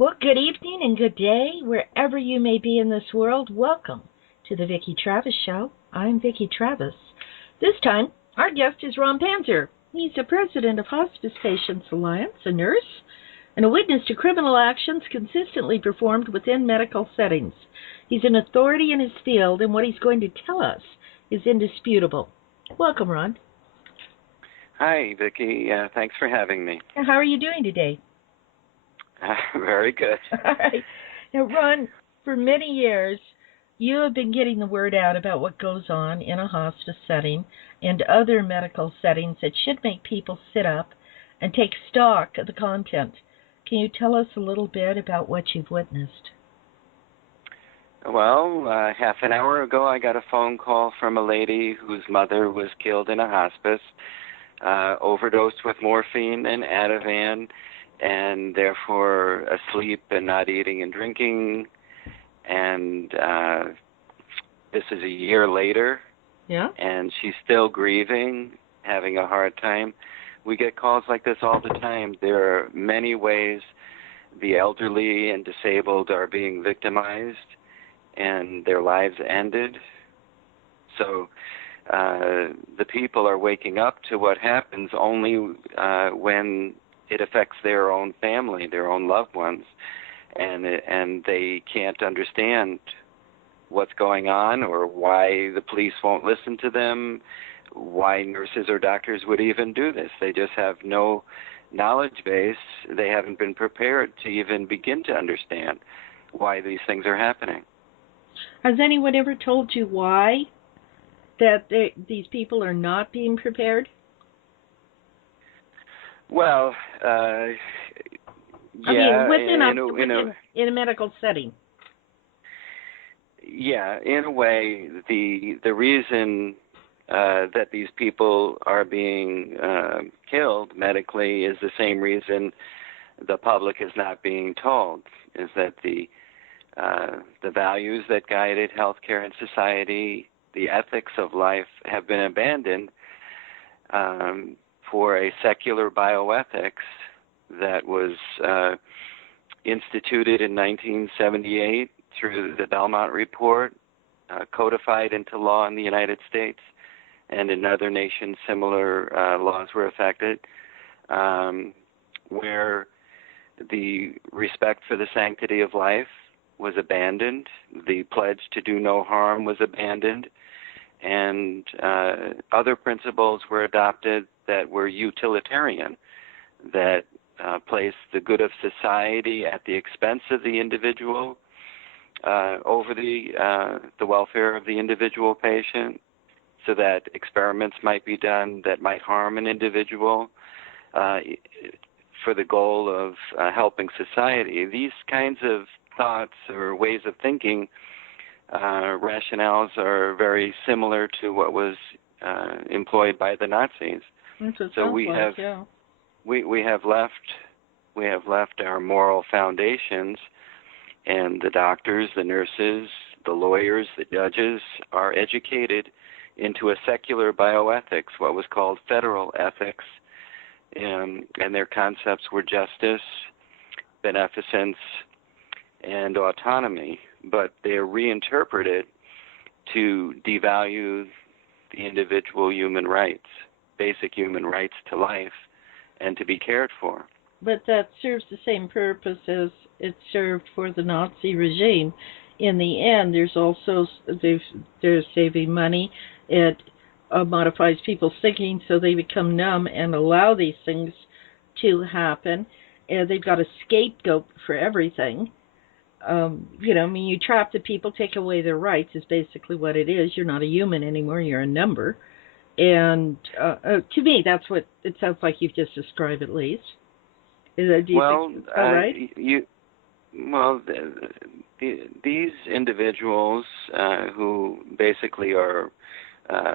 Well, good evening and good day, wherever you may be in this world. Welcome to the Vicki Travis Show. I'm Vicki Travis. This time, our guest is Ron Panzer. He's the president of Hospice Patients Alliance, a nurse, and a witness to criminal actions consistently performed within medical settings. He's an authority in his field, and what he's going to tell us is indisputable. Welcome, Ron. Hi, Vicki. Thanks for having me. How are you doing today? Very good. All right. Now, Ron, for many years, you have been getting the word out about what goes on in a hospice setting and other medical settings that should make people sit up and take stock of the content. Can you tell us a little bit about what you've witnessed? Well, half an hour ago, I got a phone call from a lady whose mother was killed in a hospice, overdosed with morphine and Ativan, and therefore asleep and not eating and drinking. And this is a year later, and she's still grieving, having a hard time. We get calls like this all the time. There are many ways the elderly and disabled are being victimized and their lives ended. So the people are waking up to what happens only when it affects their own family, their own loved ones, and they can't understand what's going on or why the police won't listen to them, why nurses or doctors would even do this. They just have no knowledge base. They haven't been prepared to even begin to understand why these things are happening. Has anyone ever told you why that these people are not being prepared? Well, yeah, within a medical setting. Yeah, in a way, the reason that these people are being killed medically is the same reason the public is not being told, is that the values that guided healthcare and society, the ethics of life, have been abandoned for a secular bioethics that was instituted in 1978 through the Belmont Report, codified into law in the United States, and in other nations similar laws were affected, where the respect for the sanctity of life was abandoned, the pledge to do no harm was abandoned, and other principles were adopted that were utilitarian, that placed the good of society at the expense of the individual over the welfare of the individual patient, so that experiments might be done that might harm an individual for the goal of helping society. These kinds of thoughts or ways of thinking, rationales, are very similar to what was employed by the Nazis. So we have left our moral foundations, and the doctors, the nurses, the lawyers, the judges are educated into a secular bioethics, what was called federal ethics, and their concepts were justice, beneficence, and autonomy, but they're reinterpreted to devalue the individual human rights, basic human rights to life and to be cared for. But that serves the same purpose as it served for the Nazi regime. In the end, there's also they're saving money. It modifies people's thinking so they become numb and allow these things to happen. They've got a scapegoat for everything. You trap the people, take away their rights is basically what it is. You're not a human anymore. You're a number. And to me, that's what it sounds like you've just described, at least. Do you think that's right? These individuals who basically are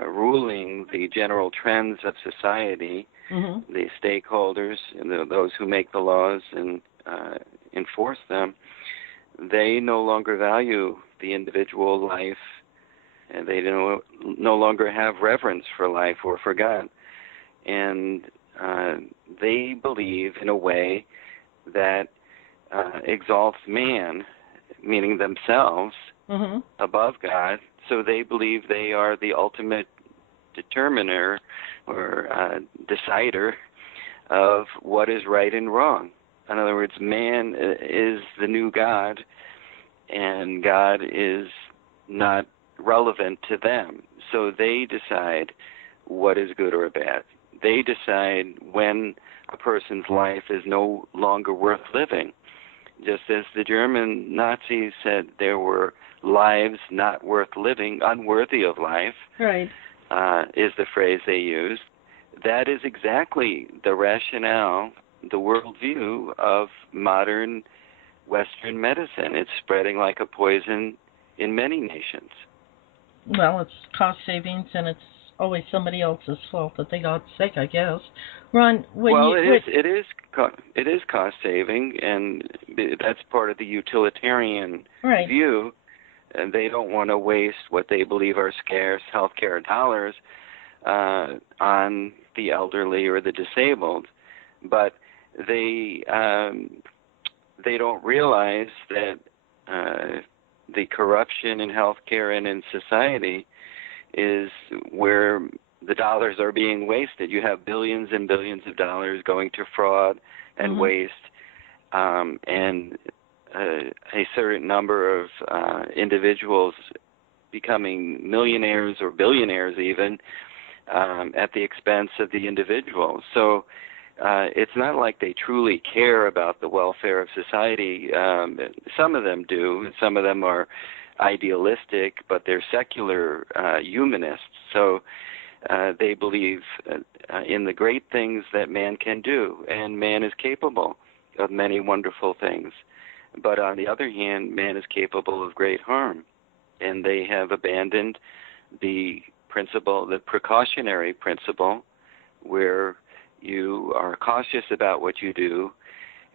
ruling the general trends of society, the stakeholders, and those who make the laws and enforce them, they no longer value the individual life, and they no longer have reverence for life or for God. And they believe, in a way, that exalts man, meaning themselves, Mhm. above God, so they believe they are the ultimate determiner or decider of what is right and wrong. In other words, man is the new God, and God is not relevant to them. So they decide what is good or bad. They decide when a person's life is no longer worth living. Just as the German Nazis said there were lives not worth living, unworthy of life, Right. is the phrase they used. That is exactly the rationale, the worldview of modern Western medicine. It's spreading like a poison in many nations. Well, it's cost savings, and it's always somebody else's fault that they got sick, I guess. Ron, when Well, you what? it is cost saving, and that's part of the utilitarian Right. view. And they don't want to waste what they believe are scarce healthcare dollars on the elderly or the disabled, but they don't realize that the corruption in healthcare and in society is where the dollars are being wasted. You have billions and billions of dollars going to fraud and waste, and a certain number of individuals becoming millionaires or billionaires even at the expense of the individual. So it's not like they truly care about the welfare of society. Some of them do. Some of them are idealistic, but they're secular humanists. So they believe in the great things that man can do, and man is capable of many wonderful things. But on the other hand, man is capable of great harm, and they have abandoned the principle, the precautionary principle, where you are cautious about what you do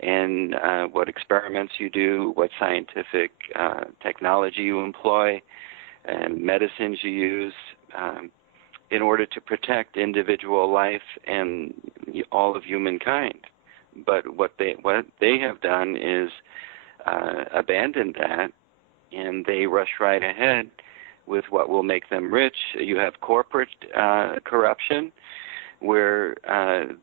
and what experiments you do, what scientific technology you employ, and medicines you use in order to protect individual life and all of humankind. But what they have done is abandon that, and they rush right ahead with what will make them rich. You have corporate corruption, where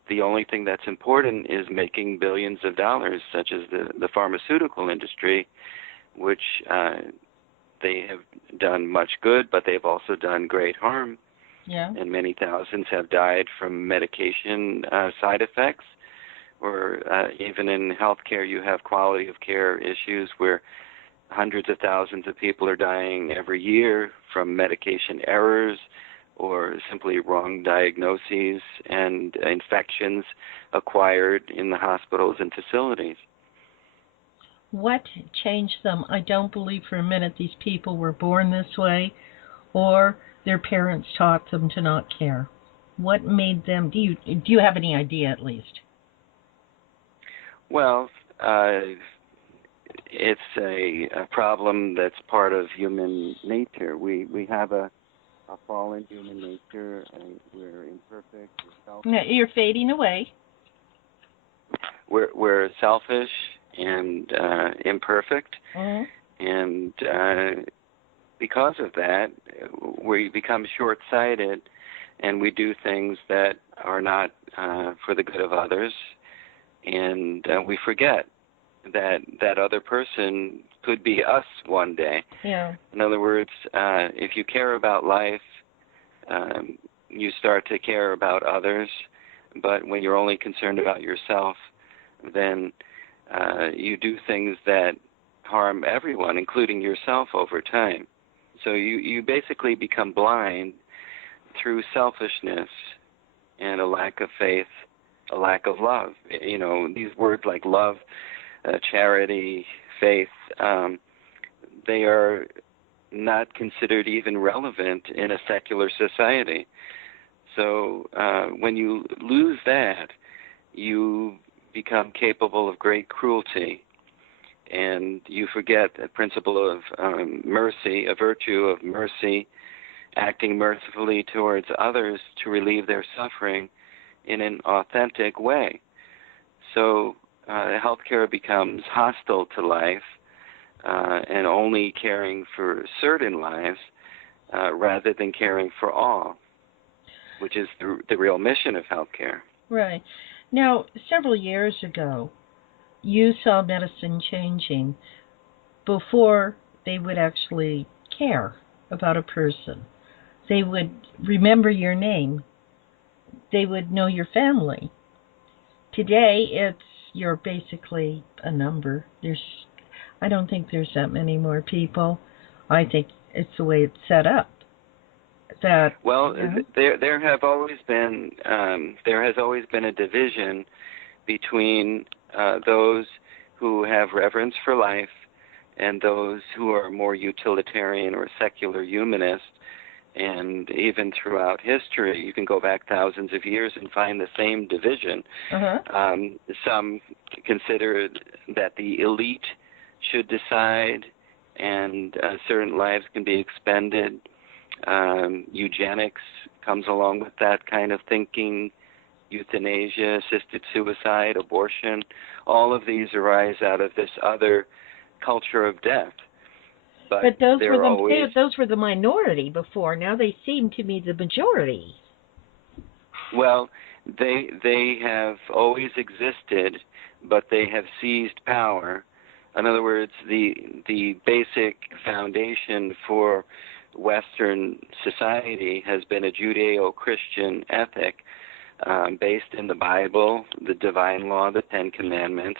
the only thing that's important is making billions of dollars, such as the pharmaceutical industry, which they have done much good, but they've also done great harm. Yeah. And many thousands have died from medication side effects. Or even in healthcare, you have quality of care issues where hundreds of thousands of people are dying every year from medication errors or simply wrong diagnoses and infections acquired in the hospitals and facilities. What changed them? I don't believe for a minute these people were born this way, or their parents taught them to not care. What made them? Do you have any idea at least? Well, it's a problem that's part of human nature. We have a fallen human nature. We're imperfect. We're selfish. No, you're fading away. We're selfish and imperfect, and because of that, we become short-sighted, and we do things that are not for the good of others, and we forget that other person could be us one day. Yeah. In other words, if you care about life, you start to care about others, but when you're only concerned about yourself, then you do things that harm everyone, including yourself, over time. So you basically become blind through selfishness and a lack of faith, a lack of love. You know, these words like love, charity, faith, they are not considered even relevant in a secular society. So when you lose that, you become capable of great cruelty, and you forget the principle of mercy, a virtue of mercy, acting mercifully towards others to relieve their suffering in an authentic way. So healthcare becomes hostile to life and only caring for certain lives rather than caring for all, which is the real mission of healthcare. Right. Now, several years ago, you saw medicine changing before they would actually care about a person. They would remember your name. They would know your family. Today, you're basically a number. I don't think there's that many more people. I think it's the way it's set up. There has always been a division between those who have reverence for life and those who are more utilitarian or secular humanists. And even throughout history, you can go back thousands of years and find the same division. Some consider that the elite should decide, and certain lives can be expended. Eugenics comes along with that kind of thinking. Euthanasia, assisted suicide, abortion, all of these arise out of this other culture of death. But those were the minority before. Now they seem to be the majority. Well, they have always existed, but they have seized power. In other words, the basic foundation for Western society has been a Judeo-Christian ethic based in the Bible, the divine law, the Ten Commandments,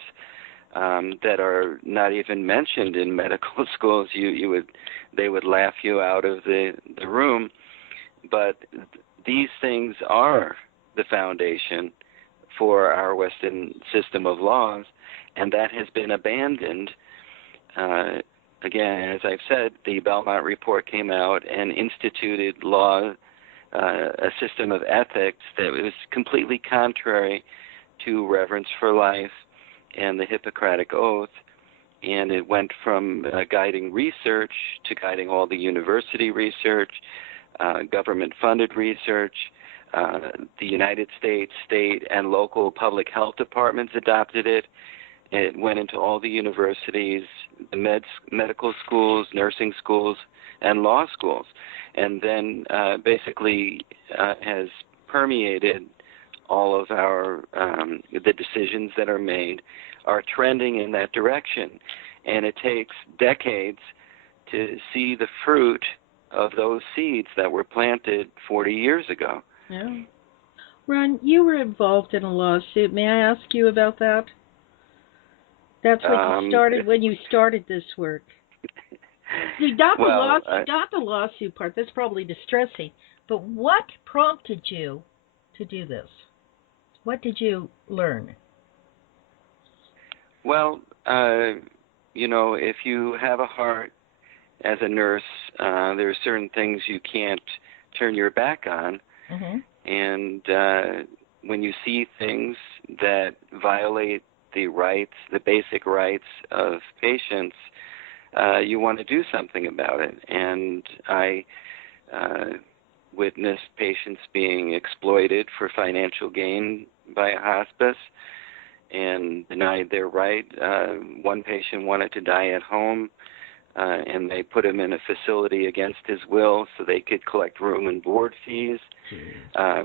that are not even mentioned in medical schools. They would laugh you out of the room. But these things are the foundation for our Western system of laws, and that has been abandoned. Again, as I've said, the Belmont Report came out and instituted a system of ethics that was completely contrary to reverence for life and the Hippocratic Oath, and it went from guiding research to guiding all the university research, government-funded research. The United States, state, and local public health departments adopted it. It went into all the universities, the medical schools, nursing schools, and law schools, and then basically has permeated all of our the decisions that are made are trending in that direction, and it takes decades to see the fruit of those seeds that were planted 40 years ago. Yeah. Ron, you were involved in a lawsuit. May I ask you about that? That's what you started when you started this work. See, not the lawsuit part. That's probably distressing. But what prompted you to do this? What did you learn? Well, if you have a heart as a nurse, there are certain things you can't turn your back on. Mm-hmm. And when you see things that violate the basic rights of patients, you want to do something about it. And I witnessed patients being exploited for financial gain by a hospice and denied their right. One patient wanted to die at home, and they put him in a facility against his will so they could collect room and board fees,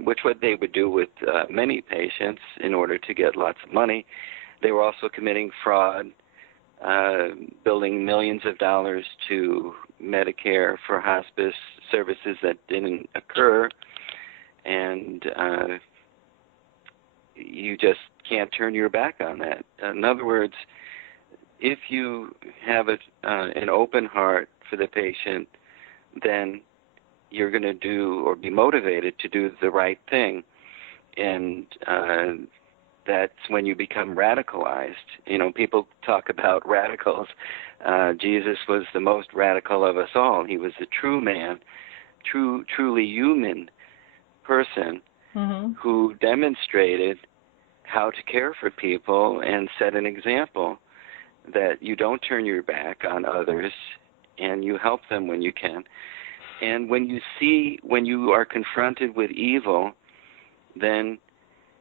which what they would do with many patients in order to get lots of money. They were also committing fraud, billing millions of dollars to Medicare for hospice services that didn't occur, and you just can't turn your back on that. In other words, if you have an open heart for the patient, then you're going to do or be motivated to do the right thing, and that's when you become radicalized. People talk about radicals. Jesus was the most radical of us all. He was a true man, truly human person, mm-hmm. who demonstrated how to care for people and set an example that you don't turn your back on others and you help them when you can. And when you are confronted with evil, then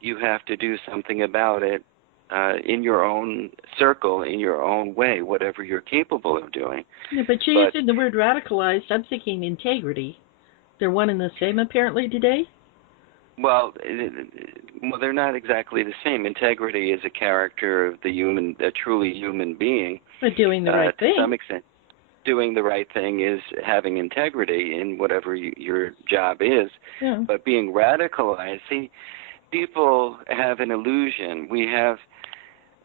you have to do something about it in your own circle, in your own way, whatever you're capable of doing. Yeah, but you're using the word radicalized. I'm thinking integrity. They're one and the same apparently today? Well, they're not exactly the same. Integrity is a character of a truly human being. But doing the right thing. To some extent. Doing the right thing is having integrity in whatever your job is. Yeah. But being radicalized, see, people have an illusion. We have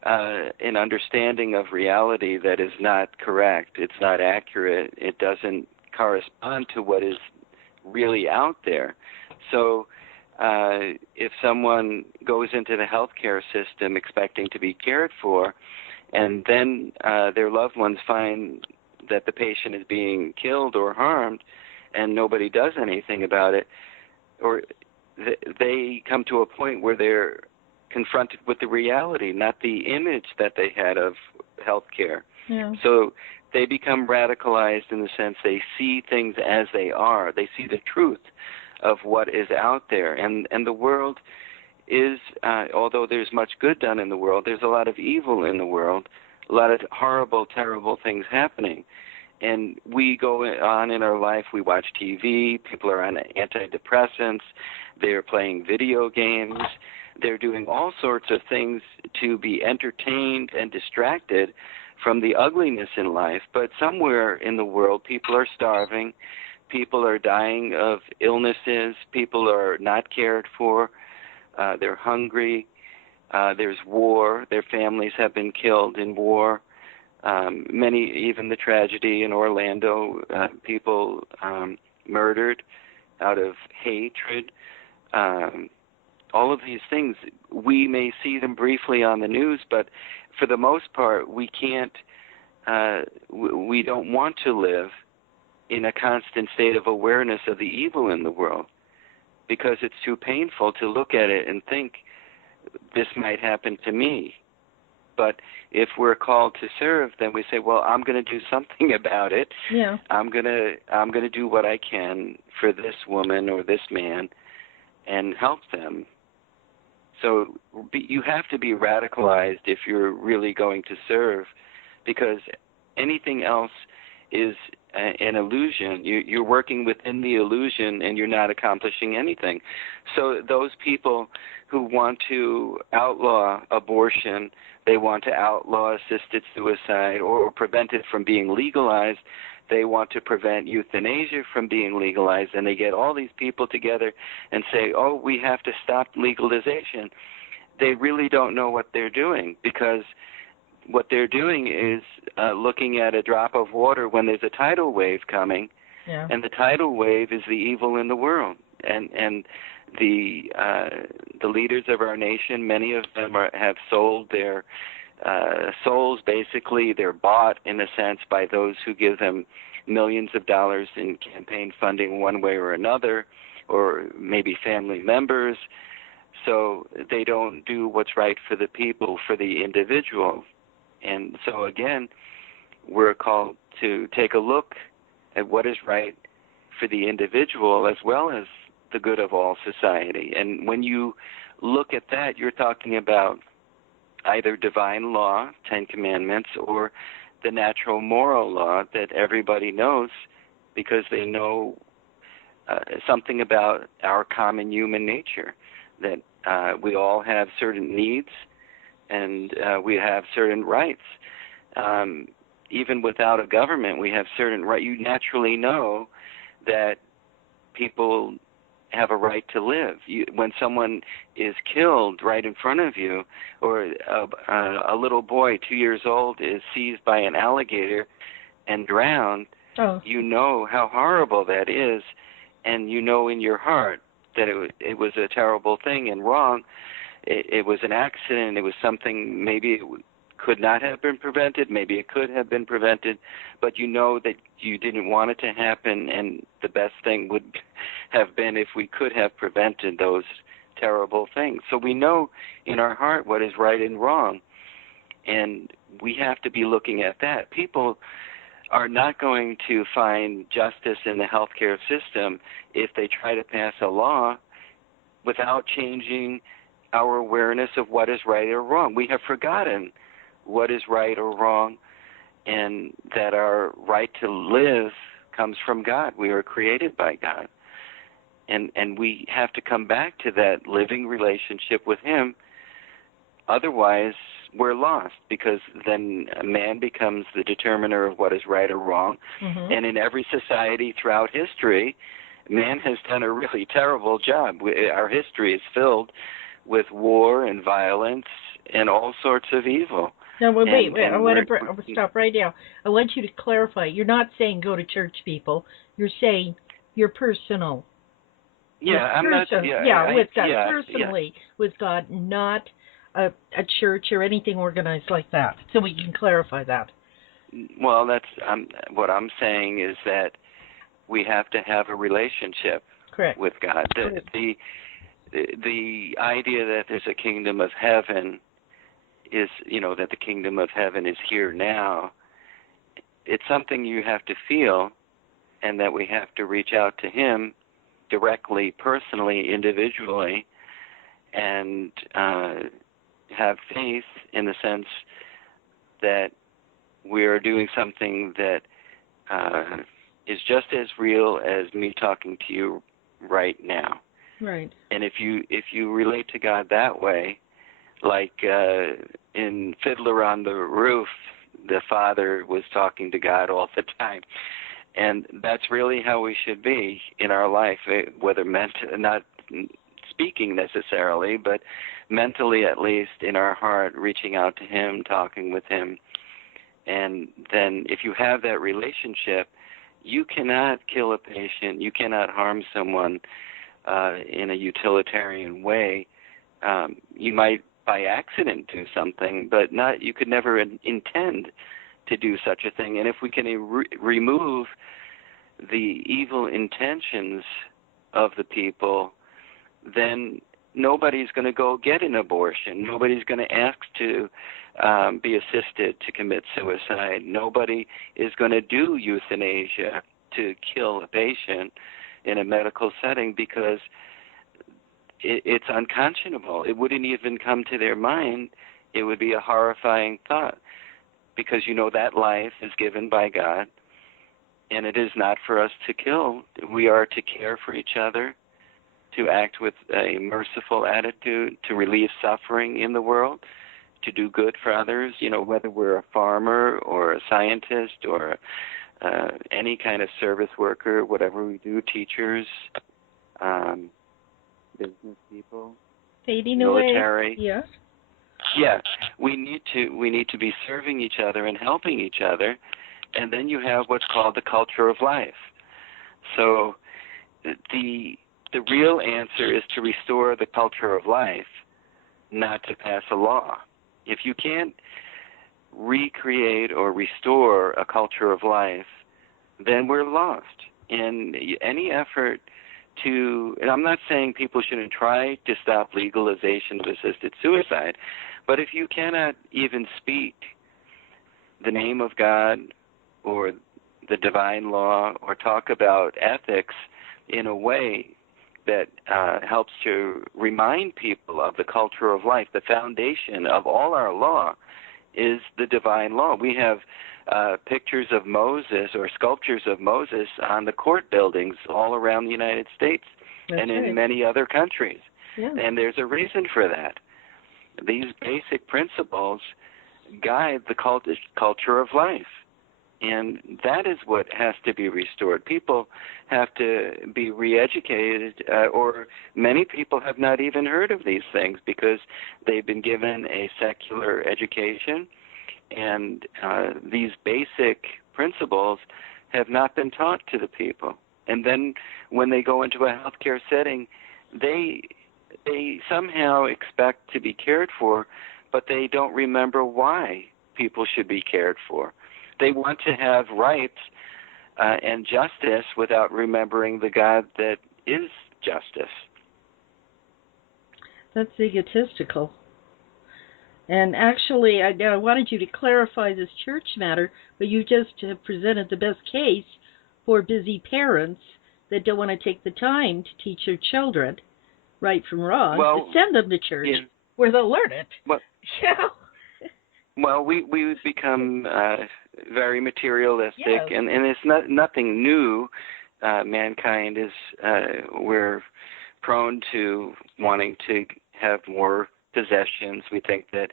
an understanding of reality that is not correct. It's not accurate. It doesn't correspond to what is really out there. So if someone goes into the healthcare system expecting to be cared for, and then their loved ones find that the patient is being killed or harmed, and nobody does anything about it, or they come to a point where they're confronted with the reality, not the image that they had of healthcare. Yeah. So they become radicalized in the sense they see things as they are. They see the truth of what is out there. And the world is, although there's much good done in the world, there's a lot of evil in the world, a lot of horrible, terrible things happening. And we go on in our life, we watch TV, people are on antidepressants, they're playing video games, they're doing all sorts of things to be entertained and distracted from the ugliness in life. But somewhere in the world, people are starving, people are dying of illnesses, people are not cared for, they're hungry, there's war, their families have been killed in war. Many, even the tragedy in Orlando, people murdered out of hatred. All of these things, we may see them briefly on the news, but for the most part, we can't, we don't want to live in a constant state of awareness of the evil in the world, because it's too painful to look at it and think, this might happen to me. But if we're called to serve, then we say, well, I'm going to do something about it. Yeah. I'm going to do what I can for this woman or this man and help them. So you have to be radicalized if you're really going to serve, because anything else is an illusion. You're working within the illusion and you're not accomplishing anything. So those people who want to outlaw abortion, they want to outlaw assisted suicide or prevent it from being legalized, they want to prevent euthanasia from being legalized, and they get all these people together and say, oh, we have to stop legalization. They really don't know what they're doing, because what they're doing is looking at a drop of water when there's a tidal wave coming, Yeah. and the tidal wave is the evil in the world. And the leaders of our nation, many of them have sold their souls. Basically, they're bought, in a sense, by those who give them millions of dollars in campaign funding one way or another, or maybe family members. So they don't do what's right for the people, for the individual. And so, again, we're called to take a look at what is right for the individual as well as the good of all society. And when you look at that, you're talking about either divine law, 10 Commandments, or the natural moral law that everybody knows, because they know something about our common human nature, that we all have certain needs and we have certain rights. Even without a government, we have certain rights. You naturally know that people have a right to live. When someone is killed right in front of you, or a little boy 2 years old is seized by an alligator and drowned, you know how horrible that is, and you know in your heart that it was a terrible thing and wrong. It was an accident. It was something maybe it could not have been prevented. Maybe it could have been prevented, but you know that you didn't want it to happen, and the best thing would have been if we could have prevented those terrible things. So we know in our heart what is right and wrong, and we have to be looking at that. People are not going to find justice in the healthcare system if they try to pass a law without changing our awareness of what is right or wrong. We have forgotten what is right or wrong, and that our right to live comes from God. We are created by God. And we have to come back to that living relationship with Him. Otherwise, we're lost, because then man becomes the determiner of what is right or wrong. Mm-hmm. And in every society throughout history, man has done a really terrible job. Our history is filled with war and violence and all sorts of evil. No, wait. I want to stop right now. I want you to clarify. You're not saying go to church, people. You're saying you're personal. Yeah, I'm not. Yeah, with God, yeah, personally with God, not a church or anything organized like that. So we can clarify that. Well, that's what I'm saying is that we have to have a relationship Correct. with God. The idea that there's a kingdom of heaven is, that the kingdom of heaven is here now. It's something you have to feel, and that we have to reach out to Him directly, personally, individually, and have faith in the sense that we are doing something that is just as real as me talking to you right now. Right. And if you relate to God that way, like in Fiddler on the Roof, the father was talking to God all the time. And that's really how we should be in our life, whether not speaking necessarily, but mentally at least, in our heart, reaching out to Him, talking with Him. And then if you have that relationship, you cannot kill a patient, you cannot harm someone in a utilitarian way. You might by accident do something, but you could never intend to do such a thing. And if we can remove the evil intentions of the people, then nobody's going to go get an abortion. Nobody's going to ask to be assisted to commit suicide. Nobody is going to do euthanasia to kill a patient in a medical setting, because it's unconscionable. It wouldn't even come to their mind. It would be a horrifying thought, because that life is given by God, and it is not for us to kill. We are to care for each other, to act with a merciful attitude, to relieve suffering in the world, to do good for others, whether we're a farmer or a scientist or any kind of service worker, whatever we do, teachers, business people, fading military. Away. Yes. Yeah, we need to be serving each other and helping each other, and then you have what's called the culture of life. So the real answer is to restore the culture of life, not to pass a law. If you can't recreate or restore a culture of life, then we're lost. And any effort and I'm not saying people shouldn't try to stop legalization of assisted suicide, but if you cannot even speak the name of God or the divine law or talk about ethics in a way that helps to remind people of the culture of life, the foundation of all our law is the divine law. We have pictures of Moses or sculptures of Moses on the court buildings all around the United States. That's and in right. many other countries. Yeah. And there's a reason for that. These basic principles guide the culture of life. And that is what has to be restored. People have to be re-educated, or many people have not even heard of these things because they've been given a secular education, and these basic principles have not been taught to the people. And then when they go into a healthcare setting, they somehow expect to be cared for, but they don't remember why people should be cared for. They want to have rights and justice without remembering the God that is justice. That's egotistical. And actually, I wanted you to clarify this church matter, but you just have presented the best case for busy parents that don't want to take the time to teach their children right from wrong, Well, to send them to church yeah, where they'll learn it. well, Yeah. well, we become very materialistic, Yes. and it's nothing new. Mankind is we're prone to wanting to have more possessions. We think that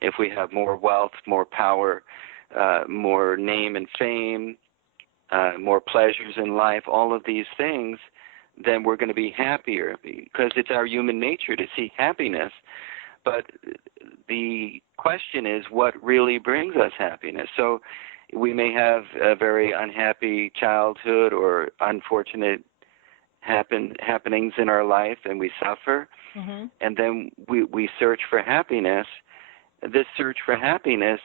if we have more wealth, more power, more name and fame, more pleasures in life, all of these things, then we're going to be happier, because it's our human nature to seek happiness. But the question is, what really brings us happiness? So we may have a very unhappy childhood or unfortunate happenings in our life, and we suffer, Mm-hmm. and then we search for happiness. This search for happiness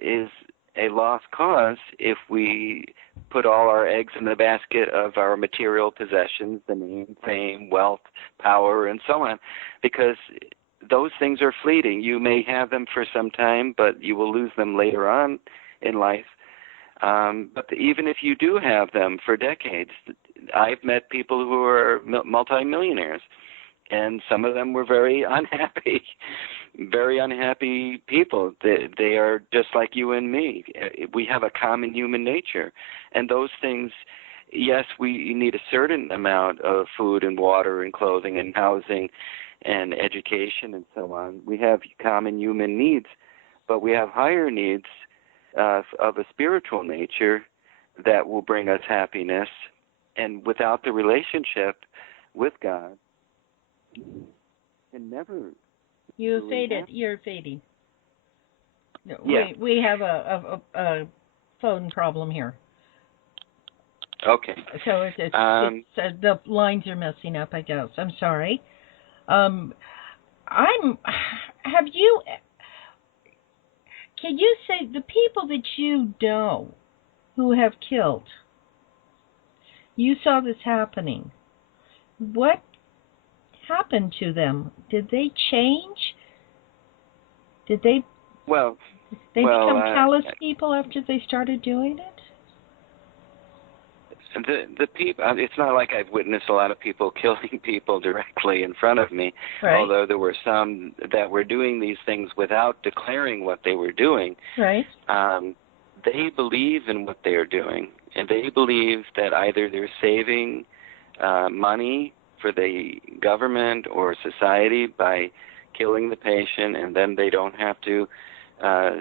is a lost cause if we put all our eggs in the basket of our material possessions, the name, fame, wealth, power, and so on, because those things are fleeting. You may have them for some time, but you will lose them later on in life. But even if you do have them for decades, I've met people who are multimillionaires, and some of them were very unhappy people. They are just like you and me. We have a common human nature, and those things, yes, we need a certain amount of food and water and clothing and housing and education and so on. We have common human needs, but we have higher needs of a spiritual nature that will bring us happiness. And without the relationship with God, can never. You really faded. happen. You're fading. No, Yeah. we have a phone problem here. Okay. So it's the lines are messing up, I guess. I'm sorry. Have you, can you say the people that you know who have killed, you saw this happening, what happened to them? Did they change? Did they become callous people after they started doing it? The people. It's not like I've witnessed a lot of people killing people directly in front of me. Right. Although there were some that were doing these things without declaring what they were doing. Right. They believe in what they are doing, and they believe that either they're saving money for the government or society by killing the patient, and then they don't have to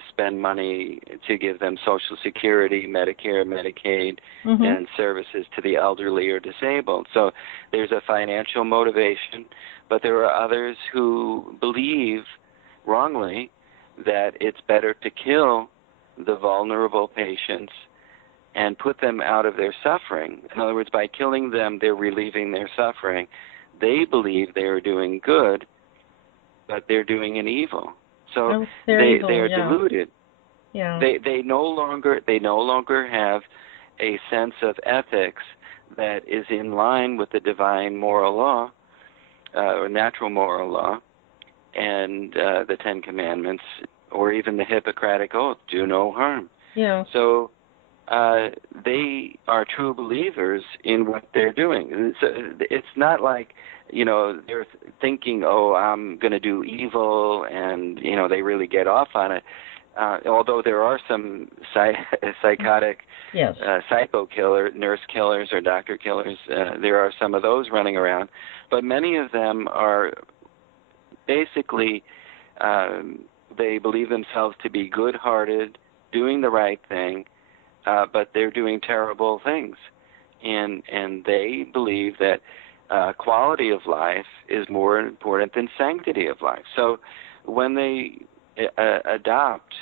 spend money to give them Social Security, Medicare, Medicaid, Mm-hmm. and services to the elderly or disabled. So there's a financial motivation, but there are others who believe wrongly that it's better to kill the vulnerable patients and put them out of their suffering. In other words, by killing them, they're relieving their suffering. They believe they are doing good, but they're doing an evil. So they are deluded. Yeah. They no longer have a sense of ethics that is in line with the divine moral law or natural moral law and the Ten Commandments, or even the Hippocratic Oath, do no harm. Yeah. So they are true believers in what they're doing. So it's not like, they're thinking, oh, I'm going to do evil, and, they really get off on it. Although there are some psychotic Yes. psycho nurse killers or doctor killers, there are some of those running around. But many of them are basically, they believe themselves to be good-hearted, doing the right thing, but they're doing terrible things. And they believe that quality of life is more important than sanctity of life. So when they adopt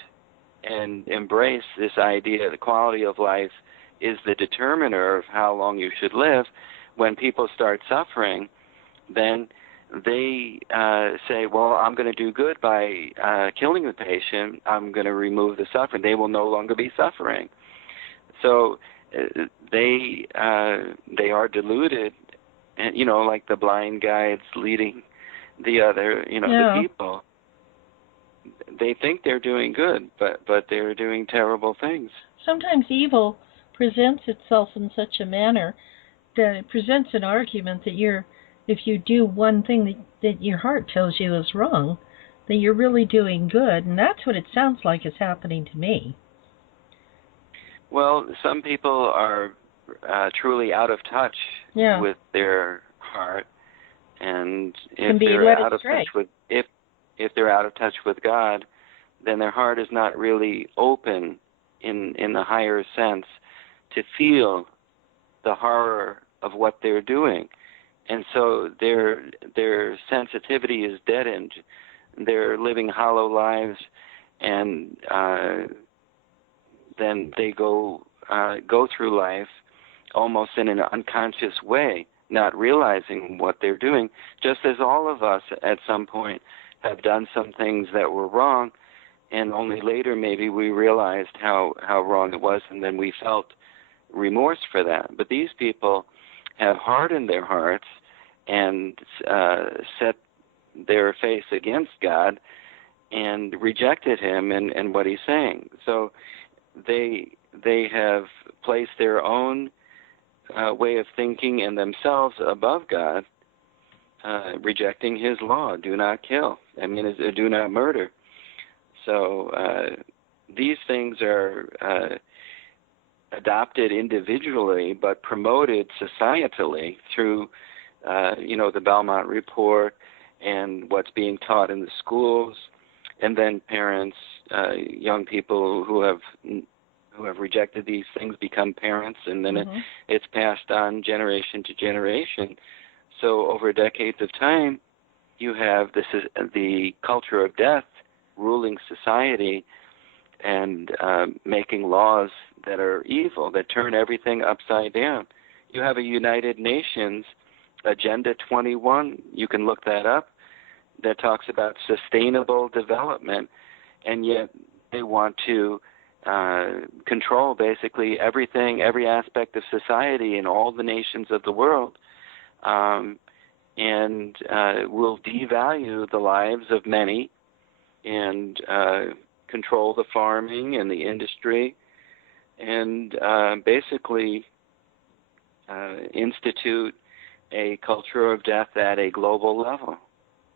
and embrace this idea that quality of life is the determiner of how long you should live, when people start suffering, then they say, well, I'm going to do good by killing the patient. I'm going to remove the suffering. They will no longer be suffering. So they are deluded, and like the blind guides leading the other, the people. They think they're doing good, but they're doing terrible things. Sometimes evil presents itself in such a manner that it presents an argument that you're if you do one thing that your heart tells you is wrong, then you're really doing good, and that's what it sounds like is happening to me. Well, some people are truly out of touch Yeah. with their heart, and Can if be they're led out of astray. touch with if they're out of touch with God, then their heart is not really open in the higher sense to feel the horror of what they're doing, and so their sensitivity is deadened. They're living hollow lives, and then they go through life almost in an unconscious way, not realizing what they're doing, just as all of us at some point have done some things that were wrong, and only later maybe we realized how wrong it was, and then we felt remorse for that. But these people have hardened their hearts and set their face against God and rejected him and what he's saying. So they have placed their own way of thinking and themselves above God, rejecting his law, do not kill. I mean, do not murder. So these things are adopted individually but promoted societally through the Belmont Report and what's being taught in the schools, and then parents, young people who have rejected these things become parents, and then it's passed on generation to generation. So over decades of time, you have the culture of death ruling society and making laws that are evil, that turn everything upside down. You have a United Nations Agenda 21, you can look that up, that talks about sustainable development, and yet they want to control basically everything, every aspect of society in all the nations of the world, and will devalue the lives of many and control the farming and the industry, and basically institute a culture of death at a global level.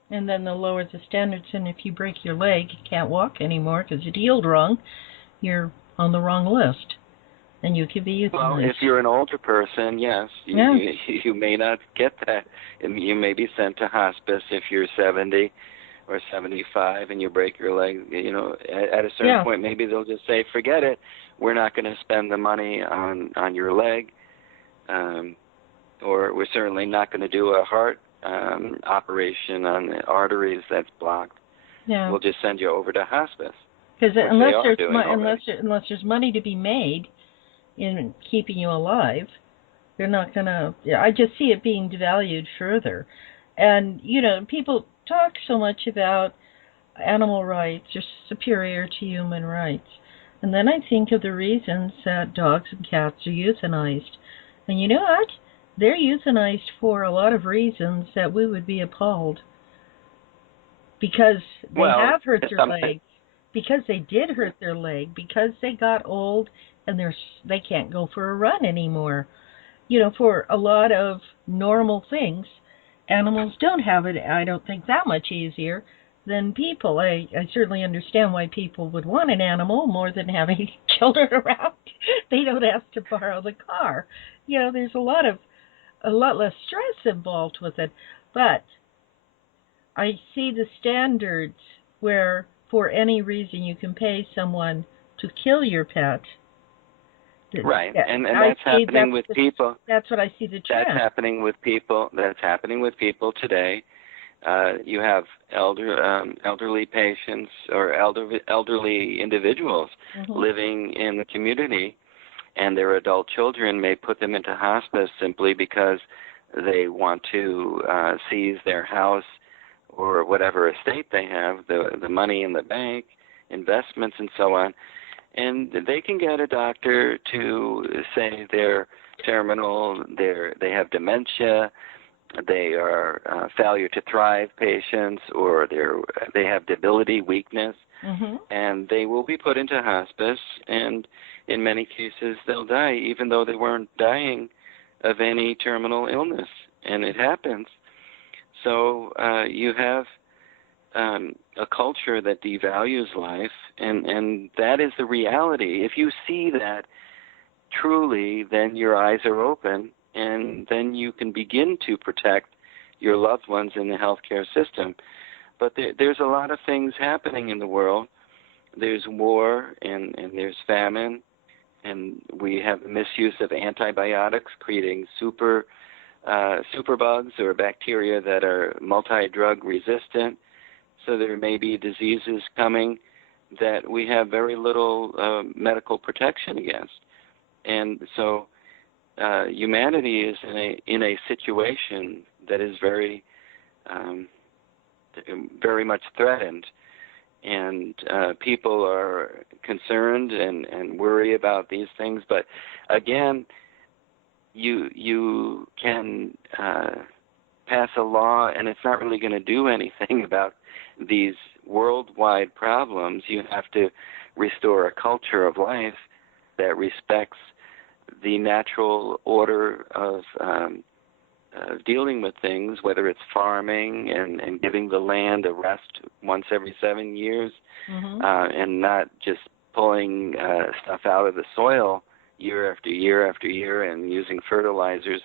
And then they'll lower the standards, and if you break your leg, you can't walk anymore because it healed wrong. You're on the wrong list, and you can be euthanized. Well, if you're an older person, yes, you may not get that. You may be sent to hospice if you're 70 or 75 and you break your leg. At a certain point, maybe they'll just say, forget it. We're not going to spend the money on your leg, or we're certainly not going to do a heart operation on the arteries that's blocked. Yeah. We'll just send you over to hospice. Because unless there's money to be made in keeping you alive, they're not going to. I just see it being devalued further. And people talk so much about animal rights are superior to human rights, and then I think of the reasons that dogs and cats are euthanized. And you know what? They're euthanized for a lot of reasons that we would be appalled. Because they have hurt their leg. Because they did hurt their leg. Because they got old and they can't go for a run anymore. For a lot of normal things, animals don't have it, I don't think, that much easier than people. I certainly understand why people would want an animal more than having children around. They don't have to borrow the car. There's a lot less stress involved with it. But I see the standards where for any reason you can pay someone to kill your pet. Right, and that's happening with people. That's what I see the trend. That's happening with people. That's happening with people today. You have elderly patients or elderly individuals living in the community, and their adult children may put them into hospice simply because they want to seize their house or whatever estate they have, the money in the bank, investments, and so on. And they can get a doctor to say they're terminal, they have dementia, they are failure to thrive patients, or they have debility, weakness, and they will be put into hospice, and in many cases they'll die, even though they weren't dying of any terminal illness. And it happens. So you have a culture that devalues life, and that is the reality. If you see that truly, then your eyes are open, and then you can begin to protect your loved ones in the healthcare system. But there's a lot of things happening in the world. There's war, and there's famine, and we have misuse of antibiotics, creating superbugs or bacteria that are multi-drug resistant. So there may be diseases coming that we have very little medical protection against. And so humanity is in a situation that is very very much threatened, and people are concerned and worry about these things. But again, you can pass a law, and it's not really going to do anything about these worldwide problems. You have to restore a culture of life that respects the natural order of dealing with things, whether it's farming and giving the land a rest once every 7 years, and not just pulling stuff out of the soil year after year after year and using fertilizers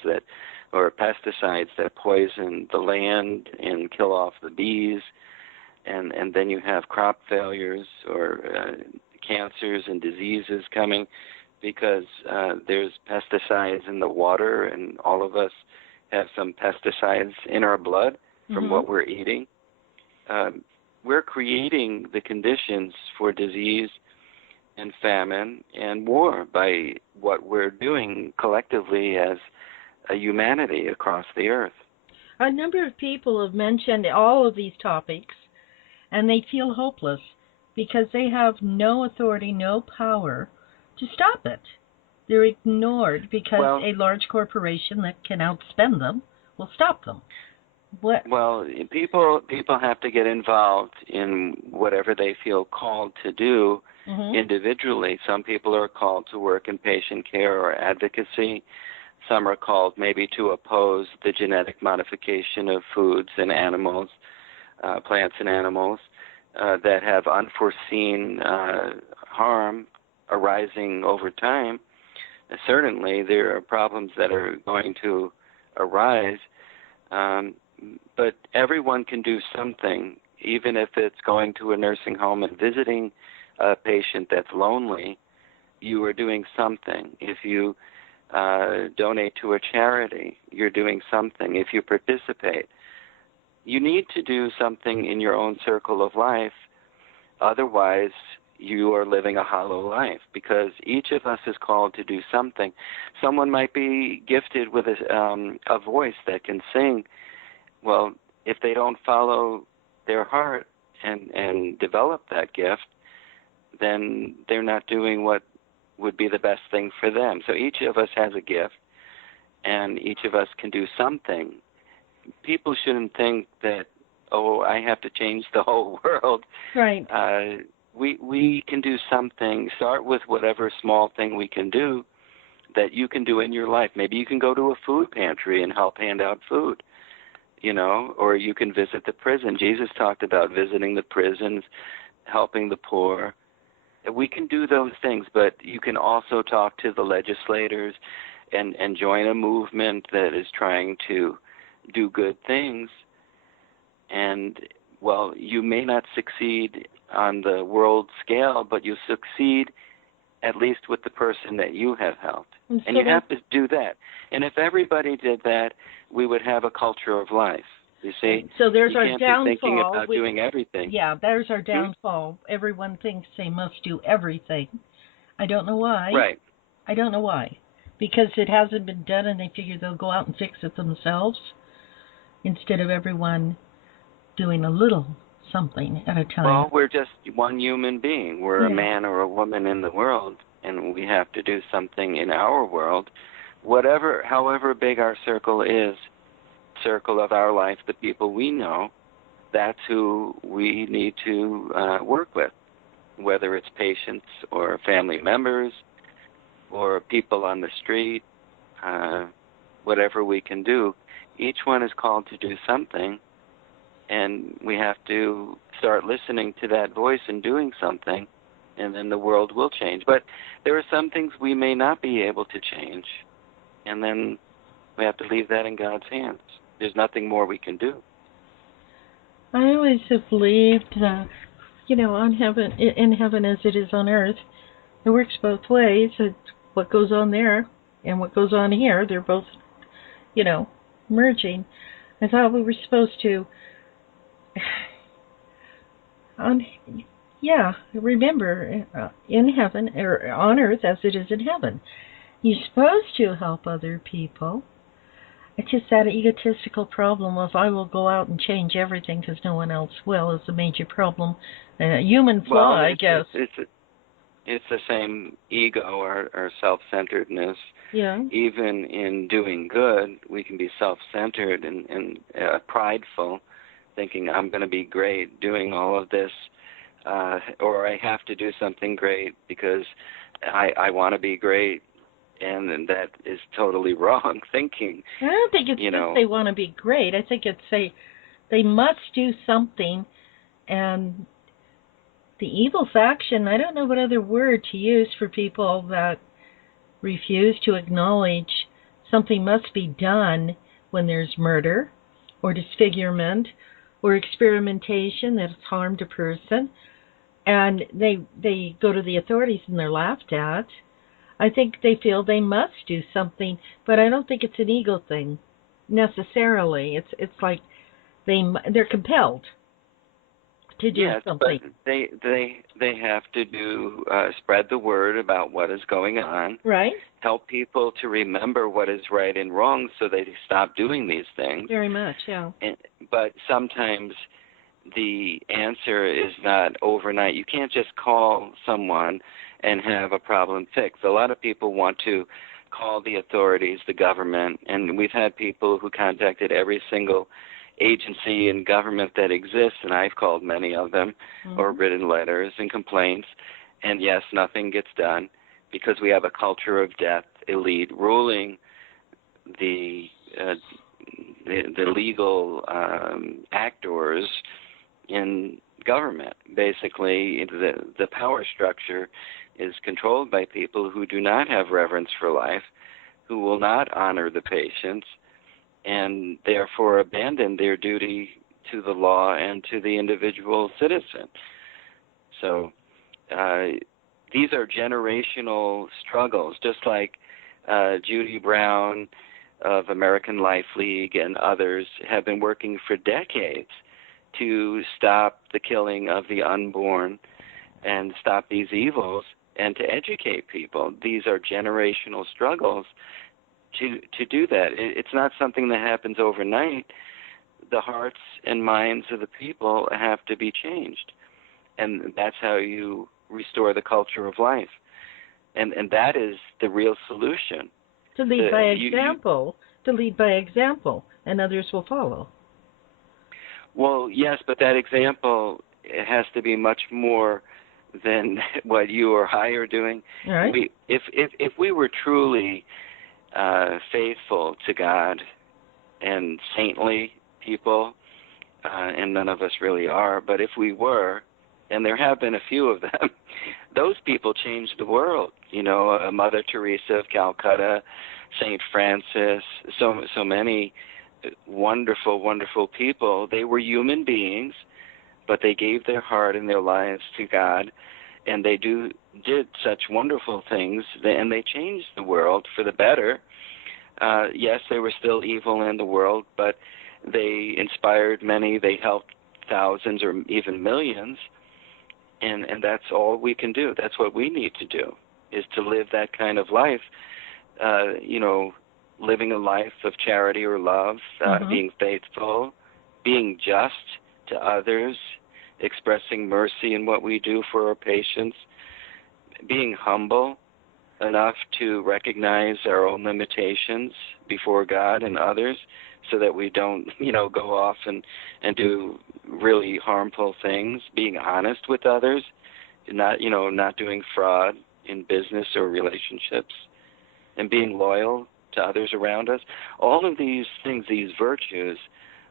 or pesticides that poison the land and kill off the bees, and then you have crop failures or cancers and diseases coming because there's pesticides in the water, and all of us have some pesticides in our blood from what we're eating. We're creating the conditions for disease and famine and war by what we're doing collectively as a humanity across the earth. A number of people have mentioned all of these topics, and they feel hopeless because they have no authority, no power to stop it. They're ignored because a large corporation that can outspend them will stop them. Well, people have to get involved in whatever they feel called to do individually. Some people are called to work in patient care or advocacy. Some are called maybe to oppose the genetic modification of foods and animals, plants and animals, that have unforeseen harm arising over time. Certainly, there are problems that are going to arise, but everyone can do something, even if it's going to a nursing home and visiting a patient that's lonely. You are doing something. If you donate to a charity, you're doing something. If you participate, you need to do something in your own circle of life. Otherwise, you are living a hollow life, because each of us is called to do something. Someone might be gifted with a voice that can sing. Well, if they don't follow their heart and develop that gift, then they're not doing what would be the best thing for them. So each of us has a gift, and each of us can do something. People shouldn't think that, oh, I have to change the whole world. Right. We can do something. Start with whatever small thing we can do that you can do in your life. Maybe you can go to a food pantry and help hand out food, or you can visit the prison. Jesus talked about visiting the prisons, helping the poor. We can do those things, but you can also talk to the legislators and join a movement that is trying to do good things. And, well, you may not succeed on the world scale, but you succeed at least with the person that you have helped. And you have to do that. And if everybody did that, we would have a culture of life. You see? So there's you our can't downfall. Be thinking about doing everything. Yeah, there's our downfall. Everyone thinks they must do everything. I don't know why. Right. I don't know why. Because it hasn't been done, and they figure they'll go out and fix it themselves, instead of everyone doing a little something at a time. Well, we're just one human being. We're a man or a woman in the world, and we have to do something in our world. However big our circle is, circle of our life, the people we know, that's who we need to work with, whether it's patients or family members or people on the street, whatever we can do. Each one is called to do something, and we have to start listening to that voice and doing something, and then the world will change. But there are some things we may not be able to change, and then we have to leave that in God's hands. There's nothing more we can do. I always have believed that, in heaven as it is on earth, it works both ways. It's what goes on there and what goes on here. They're both, merging. I thought we were supposed to, remember, in heaven, or on earth as it is in heaven. You're supposed to help other people. It's just that egotistical problem of I will go out and change everything because no one else will is a major problem. Human flaw, I guess. It's the same ego or self-centeredness. Yeah. Even in doing good, we can be self-centered and prideful, thinking I'm going to be great doing all of this, or I have to do something great because I want to be great. And that is totally wrong thinking. I don't think it's just they want to be great. I think it's they must do something, and the evil faction, I don't know what other word to use for people that refuse to acknowledge something must be done when there's murder or disfigurement or experimentation that has harmed a person, and they go to the authorities and they're laughed at. I think they feel they must do something, but I don't think it's an ego thing necessarily. It's like they're compelled to do something. Yes, but they have to do spread the word about what is going on. Right. Help people to remember what is right and wrong so they stop doing these things. Very much, yeah. But sometimes the answer is not overnight. You can't just call someone and have a problem fixed. A lot of people want to call the authorities, the government, and we've had people who contacted every single agency in government that exists, and I've called many of them, or written letters and complaints, and yes, nothing gets done because we have a culture of death elite ruling the legal actors in government. Basically, the power structure is controlled by people who do not have reverence for life, who will not honor the patients, and therefore abandon their duty to the law and to the individual citizen. So these are generational struggles, just like Judy Brown of American Life League and others have been working for decades to stop the killing of the unborn and stop these evils and to educate people. These are generational struggles to do that. It's not something that happens overnight. The hearts and minds of the people have to be changed. And that's how you restore the culture of life. And that is the real solution. To lead by example. To lead by example, and others will follow. Well, yes, but that example has to be much more than what you or I are doing. All right. If we were truly faithful to God and saintly people, and none of us really are, but if we were, and there have been a few of them, those people changed the world. Mother Teresa of Calcutta, Saint Francis, so many wonderful, wonderful people. They were human beings, but they gave their heart and their lives to God, and they did such wonderful things, and they changed the world for the better. Yes, they were still evil in the world, but they inspired many. They helped thousands or even millions, and that's all we can do. That's what we need to do, is to live that kind of life, living a life of charity or love, being faithful, being just to others, expressing mercy in what we do for our patients, being humble enough to recognize our own limitations before God and others so that we don't, go off and do really harmful things, being honest with others, not doing fraud in business or relationships, and being loyal to others around us. All of these things, these virtues,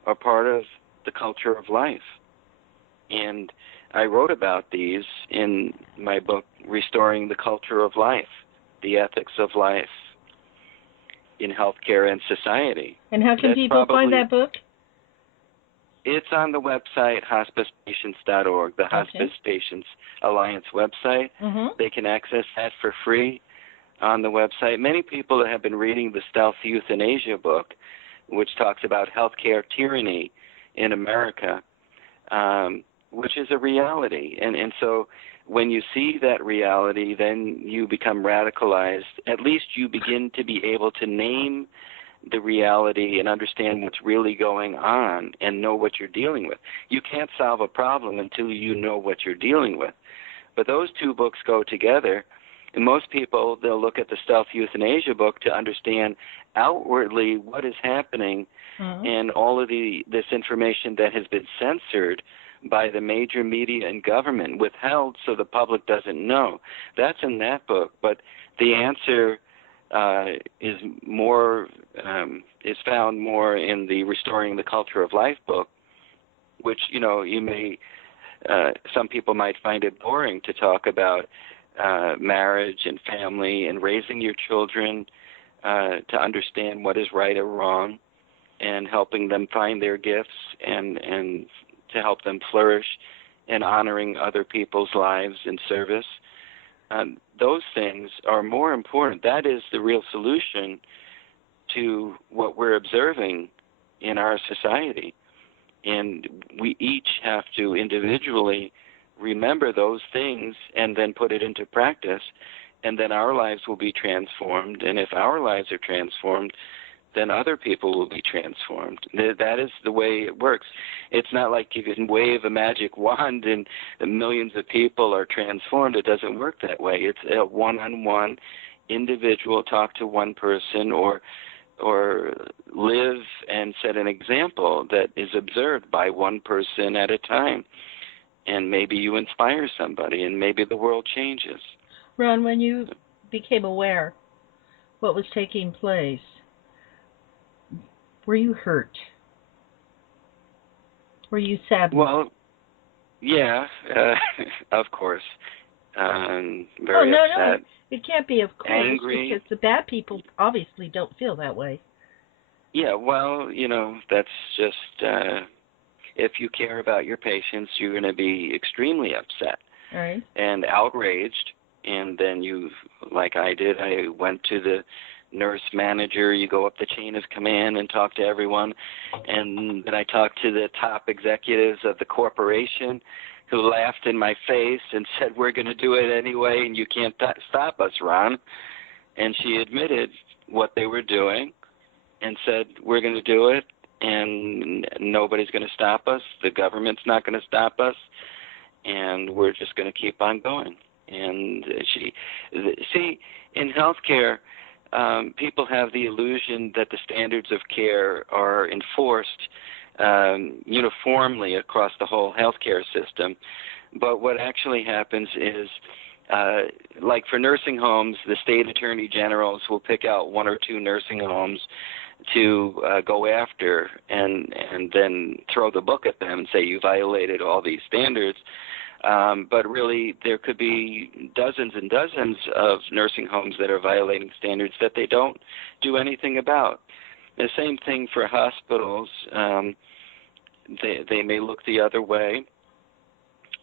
are part of the culture of life. And I wrote about these in my book, Restoring the Culture of Life, The Ethics of Life in Healthcare and Society. And how can people find that book? It's on the website, hospicepatients.org, the Hospice Patients Alliance website. They can access that for free on the website. Many people have been reading the Stealth Euthanasia book, which talks about healthcare tyranny in America, which is a reality. And so when you see that reality, then you become radicalized. At least you begin to be able to name the reality and understand what's really going on and know what you're dealing with. You can't solve a problem until you know what you're dealing with. But those two books go together. And most people, they'll look at the Stealth Euthanasia book to understand outwardly what is happening and all of this information that has been censored by the major media and government, withheld so the public doesn't know. That's in that book. But the answer is found more in the Restoring the Culture of Life book, which, you may, some people might find it boring to talk about marriage and family and raising your children to understand what is right or wrong and helping them find their gifts and to help them flourish and honoring other people's lives in service. Those things are more important. That is the real solution to what we're observing in our society. And we each have to individually remember those things and then put it into practice, and then our lives will be transformed. And if our lives are transformed, then other people will be transformed. That is the way it works. It's not like you can wave a magic wand and millions of people are transformed. It doesn't work that way. It's a one-on-one individual, talk to one person, or live and set an example that is observed by one person at a time. And maybe you inspire somebody, and maybe the world changes. Ron, when you became aware what was taking place, were you hurt? Were you sad? Well, yeah, of course. Very upset. No. It can't be, of course, angry. Because the bad people obviously don't feel that way. Yeah, well, that's just, if you care about your patients, you're going to be extremely upset and outraged. And then you, like I did, I went to the nurse manager. You go up the chain of command and talk to everyone. And then I talked to the top executives of the corporation, who laughed in my face and said, "We're going to do it anyway, and you can't stop us, Ron." And she admitted what they were doing and said, "We're going to do it, and nobody's going to stop us. The government's not going to stop us, and we're just going to keep on going." And see, in healthcare, people have the illusion that the standards of care are enforced uniformly across the whole healthcare system. But what actually happens is, like for nursing homes, the state attorney generals will pick out one or two nursing homes to go after and then throw the book at them and say, "You violated all these standards." But really, there could be dozens and dozens of nursing homes that are violating standards that they don't do anything about. The same thing for hospitals. They may look the other way.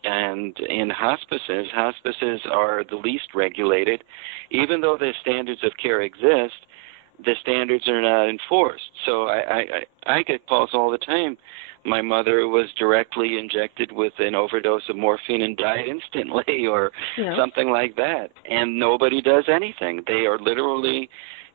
And in hospices are the least regulated. Even though the standards of care exist, the standards are not enforced. So I get calls all the time. My mother was directly injected with an overdose of morphine and died instantly, or something like that. And nobody does anything. They are literally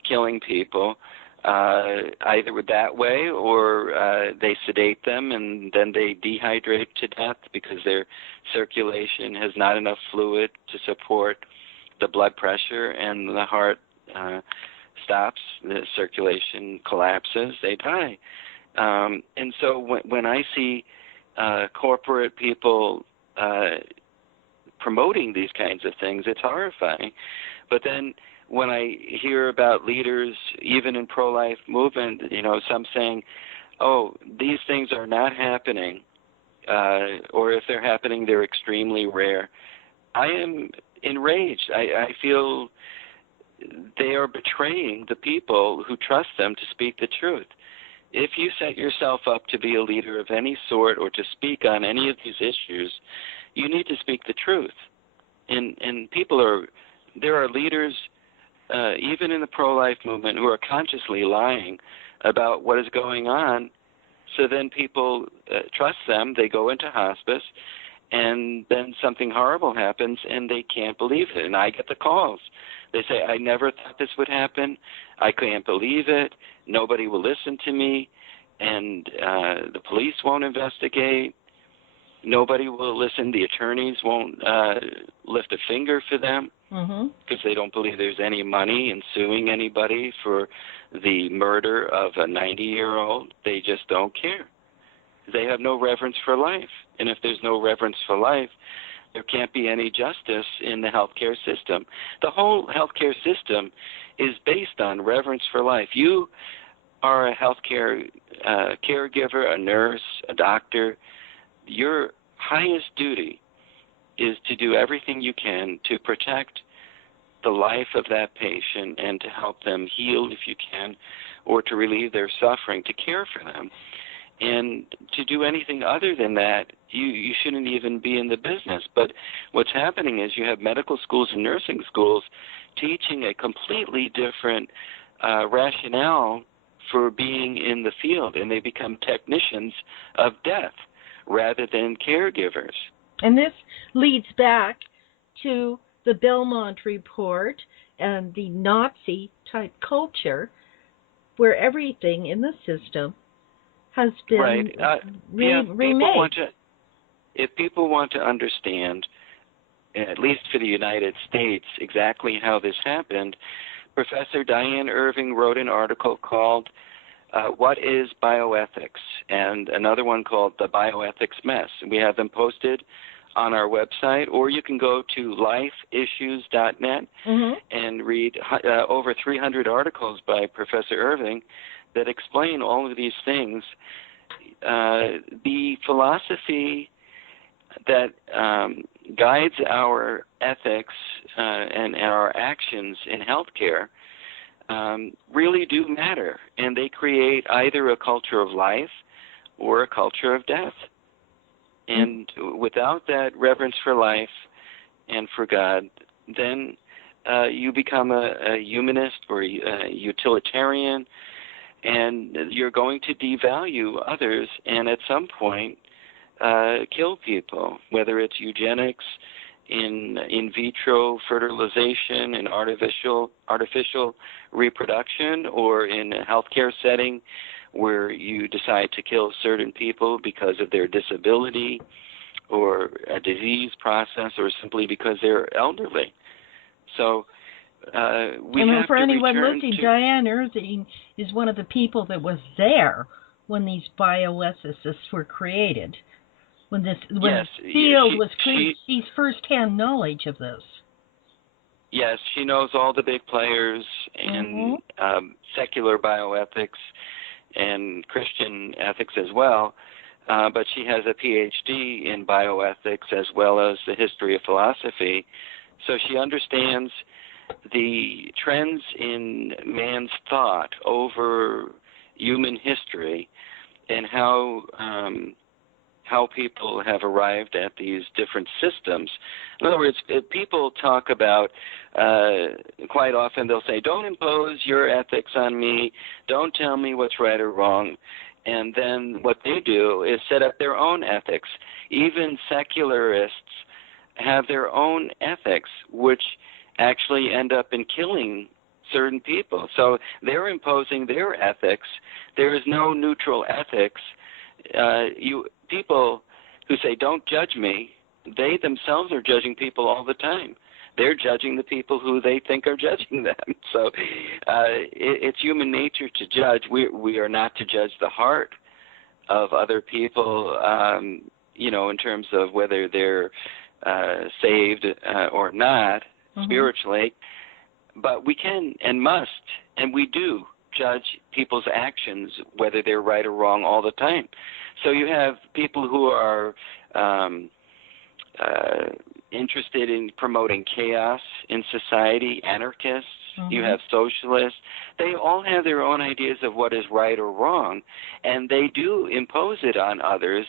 killing people, either that way or they sedate them and then they dehydrate to death because their circulation has not enough fluid to support the blood pressure, and the heart stops, the circulation collapses, they die. And so when I see corporate people promoting these kinds of things, it's horrifying. But then when I hear about leaders, even in pro-life movement, some saying, oh, these things are not happening, or if they're happening, they're extremely rare, I am enraged. I feel they are betraying the people who trust them to speak the truth. If you set yourself up to be a leader of any sort or to speak on any of these issues, you need to speak the truth. And there are leaders, even in the pro-life movement, who are consciously lying about what is going on. So then people trust them. They go into hospice, and then something horrible happens, and they can't believe it. And I get the calls. They say, I never thought this would happen. I can't believe it. Nobody will listen to me, and the police won't investigate. Nobody will listen. The attorneys won't lift a finger for them because they don't believe there's any money in suing anybody for the murder of a 90-year-old. They just don't care. They have no reverence for life. And if there's no reverence for life, there can't be any justice in the healthcare system. The whole healthcare system is based on reverence for life. You are a healthcare caregiver, a nurse, a doctor. Your highest duty is to do everything you can to protect the life of that patient and to help them heal if you can, or to relieve their suffering, to care for them. And to do anything other than that, you shouldn't even be in the business. But what's happening is you have medical schools and nursing schools teaching a completely different rationale for being in the field, and they become technicians of death rather than caregivers. And this leads back to the Belmont Report and the Nazi-type culture, where everything in the system has been remade. If people want to understand, at least for the United States, exactly how this happened, Professor Diane Irving wrote an article called What is Bioethics? And another one called The Bioethics Mess. We have them posted on our website, or you can go to lifeissues.net and read over 300 articles by Professor Irving that explain all of these things. The philosophy that guides our ethics and our actions in healthcare really do matter, and they create either a culture of life or a culture of death. And without that reverence for life and for God, then you become a humanist or a utilitarian, and you're going to devalue others and at some point kill people, whether it's eugenics, in vitro fertilization, in artificial reproduction, or in a healthcare setting where you decide to kill certain people because of their disability or a disease process or simply because they're elderly. So for anyone listening, Diane Irving is one of the people that was there when these bioethicists were created. When the field was created, she's first-hand knowledge of this. Yes, she knows all the big players in secular bioethics and Christian ethics as well, but she has a PhD in bioethics as well as the history of philosophy, so she understands the trends in man's thought over human history and how people have arrived at these different systems. In other words, if people talk about, quite often they'll say, don't impose your ethics on me, don't tell me what's right or wrong. And then what they do is set up their own ethics. Even secularists have their own ethics, which actually end up in killing certain people. So they're imposing their ethics. There is no neutral ethics. People who say, don't judge me, they themselves are judging people all the time. They're judging the people who they think are judging them. So it's human nature to judge. We are not to judge the heart of other people, in terms of whether they're saved or not spiritually. But we can and must, and we do, judge people's actions, whether they're right or wrong, all the time. So you have people who are interested in promoting chaos in society, anarchists. You have socialists. They all have their own ideas of what is right or wrong, and they do impose it on others,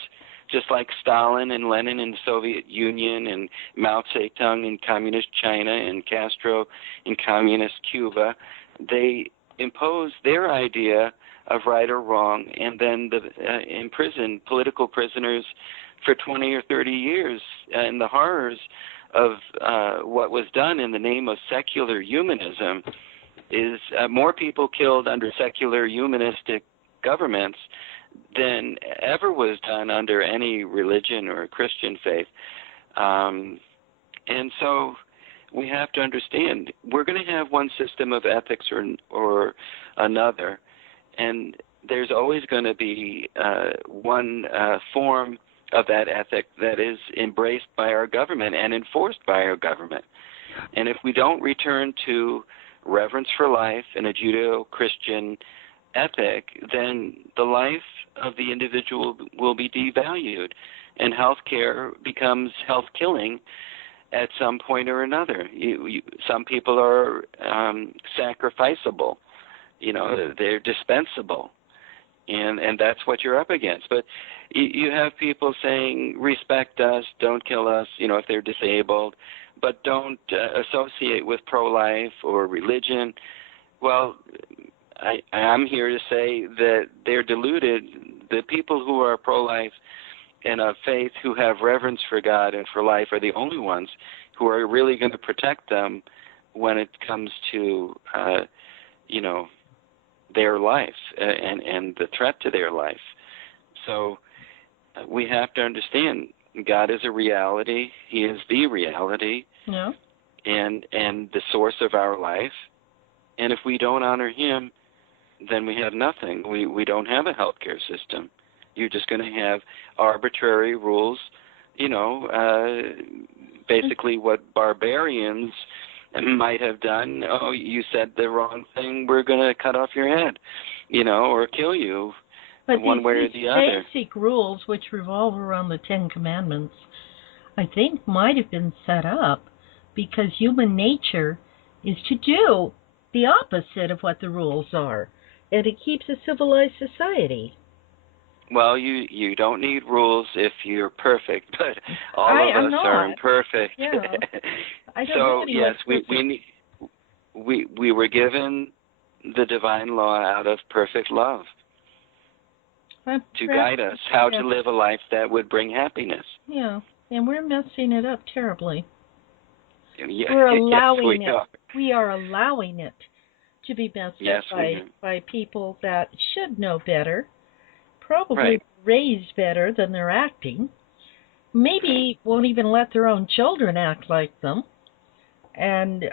just like Stalin and Lenin in the Soviet Union and Mao Zedong in communist China and Castro in communist Cuba. They impose their idea of right or wrong and then imprison political prisoners for 20 or 30 years. And the horrors of what was done in the name of secular humanism is more people killed under secular humanistic governments than ever was done under any religion or Christian faith. And so we have to understand we're going to have one system of ethics or another, and there's always going to be one form of that ethic that is embraced by our government and enforced by our government. And if we don't return to reverence for life and a Judeo-Christian ethic, then the life of the individual will be devalued, and health care becomes health killing at some point or another. Some people are sacrificable, they're dispensable, and that's what you're up against. But you have people saying, respect us, don't kill us, if they're disabled, but don't associate with pro-life or religion. Well, I'm here to say that they're deluded. The people who are pro-life and of faith, who have reverence for God and for life, are the only ones who are really going to protect them when it comes to, their life and the threat to their life. So we have to understand God is a reality. He is the reality, and the source of our life. And if we don't honor Him, then we have nothing. We don't have a healthcare system. You're just going to have arbitrary rules, basically what barbarians might have done. Oh, you said the wrong thing, we're going to cut off your head, or kill you, but one way or the other. Basic rules, which revolve around the Ten Commandments, I think might have been set up because human nature is to do the opposite of what the rules are, and it keeps a civilized society. Well, you don't need rules if you're perfect, but all of us are imperfect. Yeah. I don't so know yes, we were given the divine law out of perfect love to guide us how to live a life that would bring happiness. Yeah, and we're messing it up terribly. Yeah, we're allowing yes, we are allowing it to be messed up by people that should know better, probably raised better than they're acting, maybe won't even let their own children act like them. And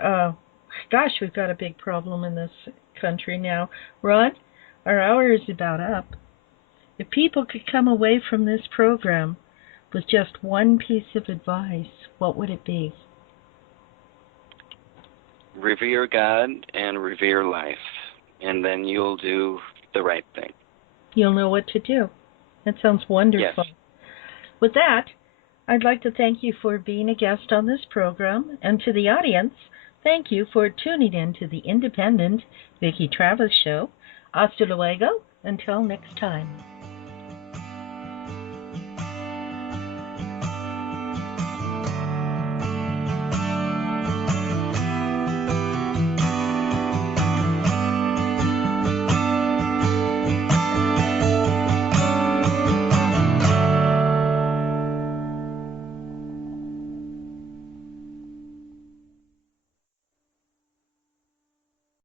gosh, we've got a big problem in this country now. Ron, our hour is about up. If people could come away from this program with just one piece of advice, what would it be? Revere God and revere life, and then you'll do the right thing. You'll know what to do. That sounds wonderful. Yes. With that, I'd like to thank you for being a guest on this program, and to the audience, thank you for tuning in to the independent Vicki Travis Show. Hasta luego. Until next time.